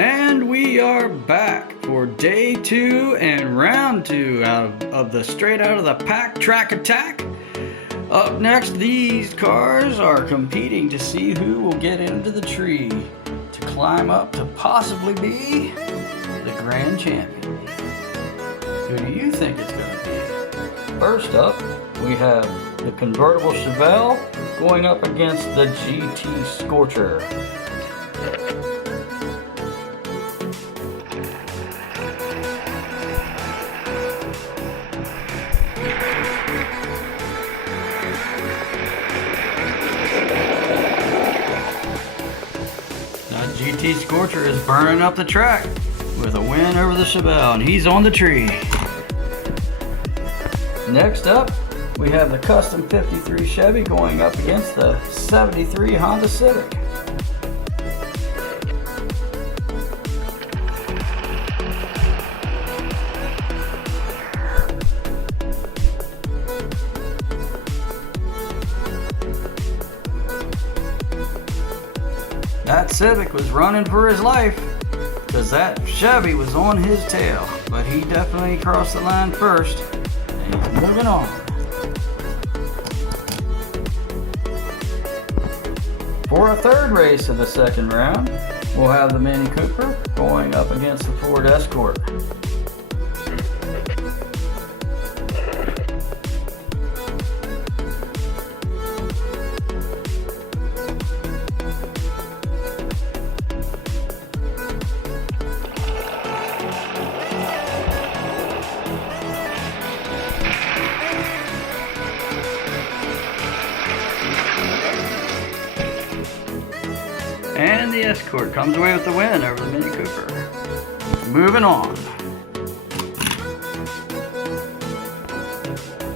And we are back for day 2 and round 2 of the straight out of the pack track attack. Up next, these cars are competing to see who will get into the tree to climb up to possibly be the grand champion. Who do you think it's going to be? First up, we have the convertible Chevelle going up against the GT Scorcher. GT Scorcher is burning up the track with a win over the Chevelle, and he's on the tree. Next up, we have the custom 53 Chevy going up against the 73 Honda Civic. That Civic was running for his life because that Chevy was on his tail, but he definitely crossed the line first, and he's moving on. For our third race of the second round, we'll have the Mini Cooper going up against the Ford Escort. And the Escort comes away with the win over the Mini Cooper. Moving on.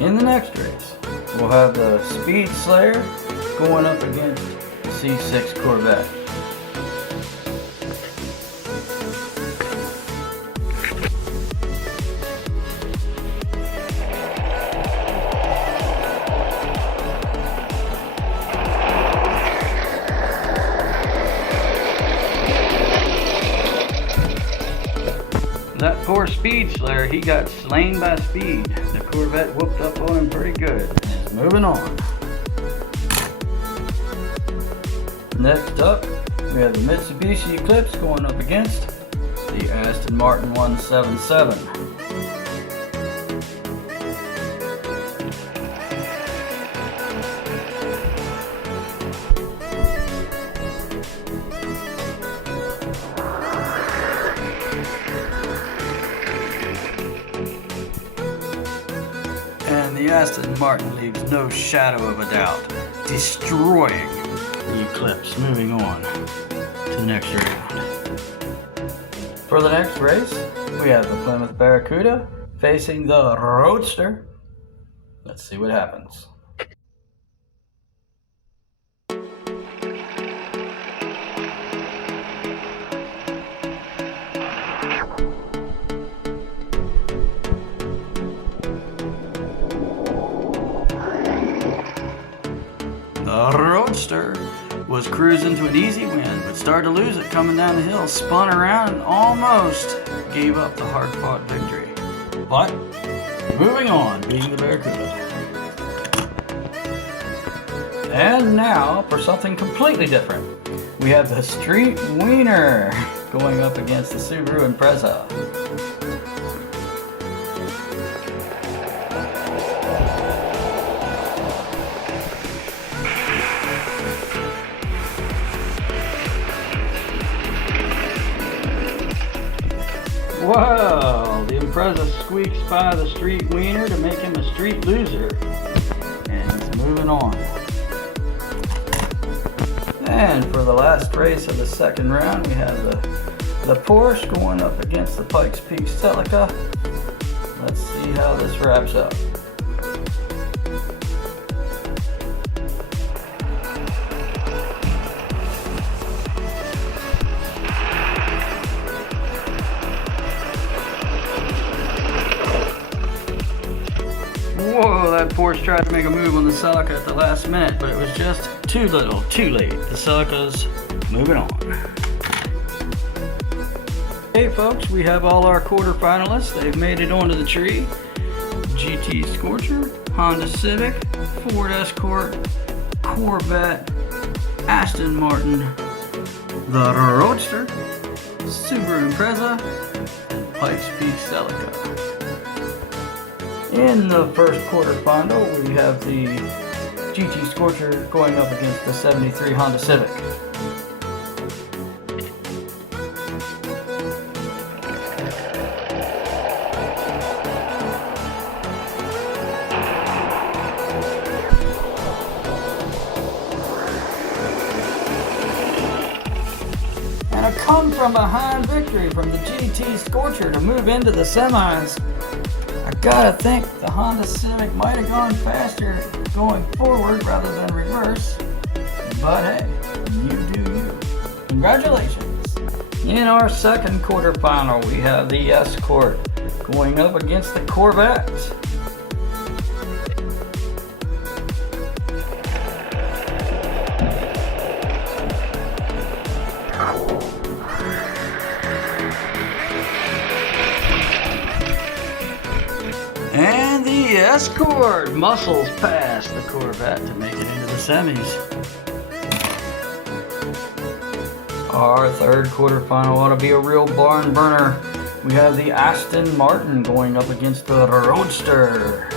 In the next race, we'll have the Speed Slayer going up against the C6 Corvette. That poor Speed Slayer, he got slain by speed. The Corvette whooped up on him pretty good. And is moving on. Next up, we have the Mitsubishi Eclipse going up against the Aston Martin 177. The Aston Martin leaves no shadow of a doubt, destroying the Eclipse. Moving on to the next round. For the next race, we have the Plymouth Barracuda facing the Roadster. Let's see what happens. The Roadster was cruising to an easy win, but started to lose it coming down the hill, spun around, and almost gave up the hard-fought victory. But, moving on, beating the Barracuda. And now, for something completely different, we have the Street Wiener going up against the Subaru Impreza. Wow, the Impreza squeaks by the Street Wiener to make him a street loser. And he's moving on. And for the last race of the second round, we have the Porsche going up against the Pikes Peak Celica. Let's see how this wraps up. Whoa, that Porsche tried to make a move on the Celica at the last minute, but it was just too little, too late. The Celica's moving on. Hey folks, we have all our quarterfinalists. They've made it onto the tree. GT Scorcher, Honda Civic, Ford Escort, Corvette, Aston Martin, the Roadster, Subaru Impreza, and Pikes Peak Celica. In the first quarterfinal, we have the GT Scorcher going up against the 73 Honda Civic. And a come-from-behind victory from the GT Scorcher to move into the semis. I gotta think the Honda Civic might have gone faster going forward rather than reverse. But hey, you do you. Congratulations. In our second quarterfinal, we have the Escort going up against the Corvette. And the Escort muscles past the Corvette to make it into the semis. Our third quarterfinal ought to be a real barn burner. We have the Aston Martin going up against the Roadster.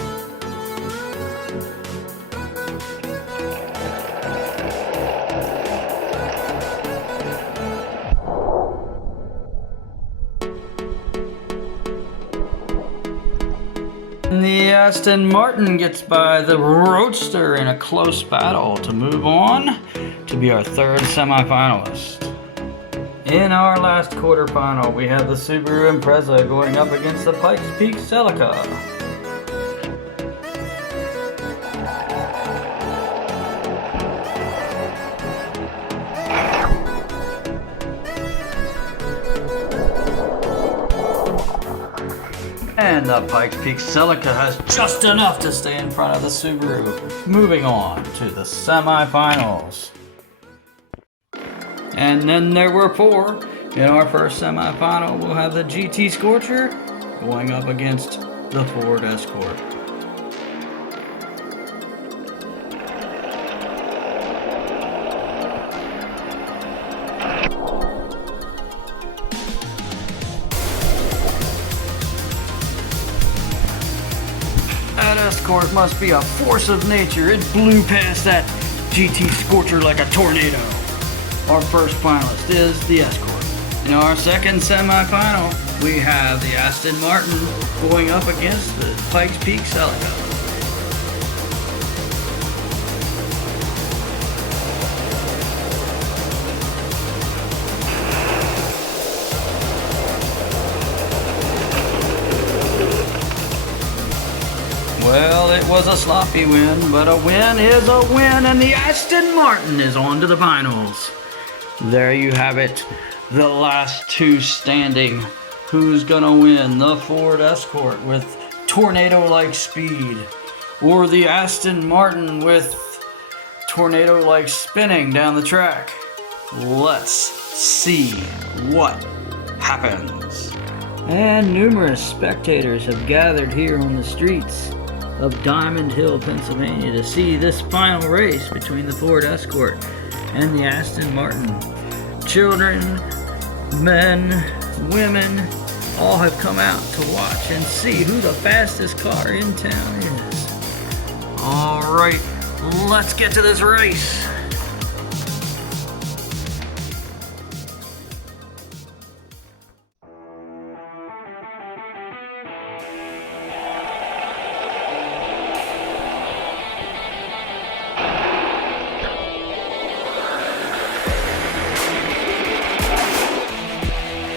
The Aston Martin gets by the Roadster in a close battle to move on to be our third semifinalist. In our last quarterfinal, we have the Subaru Impreza going up against the Pikes Peak Celica. And the Pikes Peak Celica has just enough to stay in front of the Subaru. Moving on to the semifinals. And then there were four. In our first semifinal, we'll have the GT Scorcher going up against the Ford Escort. That Escort must be a force of nature. It blew past that GT Scorcher like a tornado. Our first finalist is the Escort. In our second semifinal, we have the Aston Martin going up against the Pikes Peak Celica. Well, it was a sloppy win, but a win is a win, and the Aston Martin is on to the finals. There you have it, the last two standing. Who's gonna win? The Ford Escort with tornado-like speed, or the Aston Martin with tornado-like spinning down the track? Let's see what happens. And numerous spectators have gathered here on the streets of Diamond Hill, Pennsylvania to see this final race between the Ford Escort and the Aston Martin. Children, men, women, all have come out to watch and see who the fastest car in town is. All right, let's get to this race.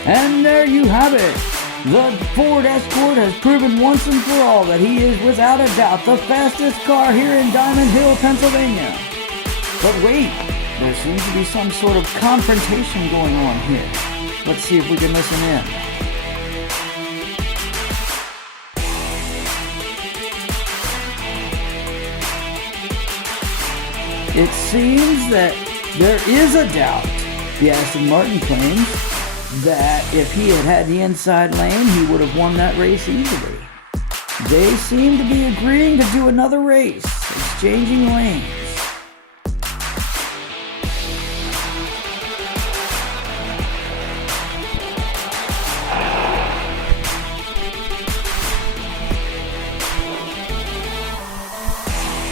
And there you have it. The Ford Escort has proven once and for all that he is without a doubt the fastest car here in Diamond Hill, Pennsylvania. But wait, there seems to be some sort of confrontation going on here. Let's see if we can listen in. It seems that there is a doubt, the Aston Martin claims. that if he had had the inside lane, he would have won that race easily. They seem to be agreeing to do another race, exchanging lanes.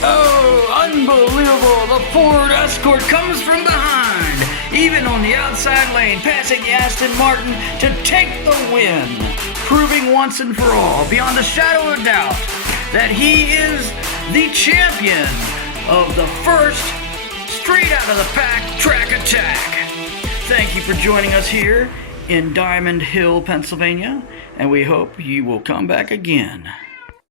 Oh, unbelievable! The Ford Escort comes from behind, even on the outside lane, passing the Aston Martin to take the win, proving once and for all, beyond a shadow of doubt, that he is the champion of the first straight out of the pack track attack. Thank you for joining us here in Diamond Hill, Pennsylvania, and we hope you will come back again.